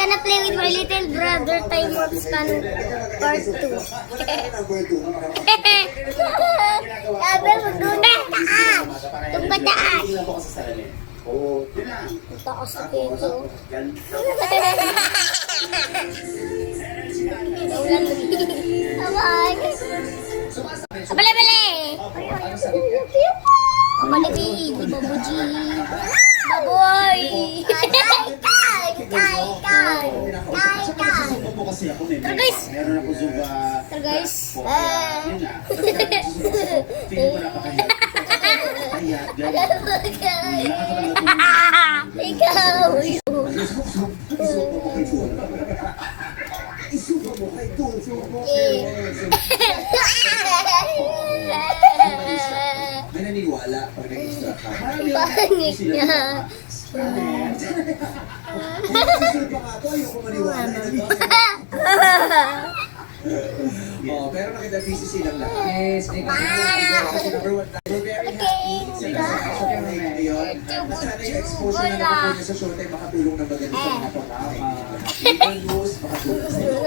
gonna play with my little brother Time of Span Part 2. Sabi mo doon taas. Doon ba taas? Taas sa keso. Bale-bale! Bale-bale! Babuji! Baboy! Tara guys! Tara guys! Ikaw! May naniniwala pag nag-extra ka. Pangit niya. Susunod pa nga ako, ayoko maniwala. Pero nakita busy silang lahat. Yes, number one. We're very happy sa nasa ngayon. Sana yung exposure na naman po sa Showtime makatulong na maganda sa mga pangama. Even news, makatulong sa iyo.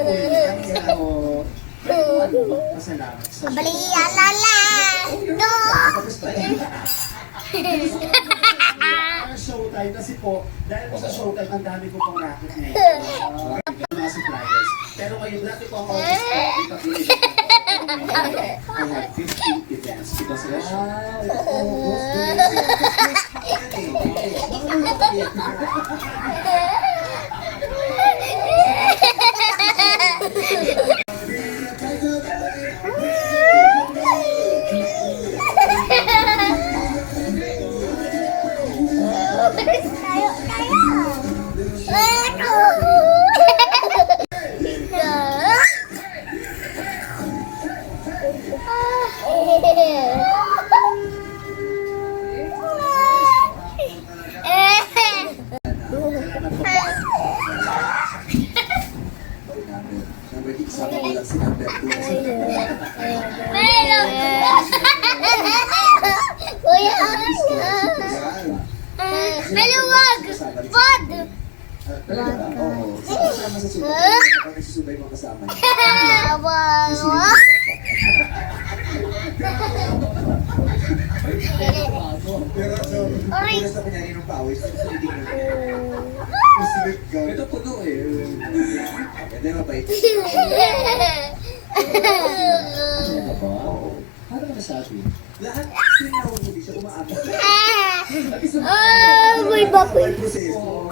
Masalamat sa Baliyalala! No! Showtime kasi po, dahil po sa Showtime, ang dami ko pang racket ngayon. Mga suppliers. Pero ngayon, natin po ang August po, ipag-i-event ko. I have 15 events because of the show. Kuya, maluwag! Pod! Talaga ba? Oo. Kasama sa subay. Kapag nagsusubay mo kasama niya. Pero so, kung sa kunyari ng pawis, hindi mo. Ito puno eh. Hindi mabait. Paano ka nasabi? Lahat pinahuli siya umaabot. May bakoy. Proseso.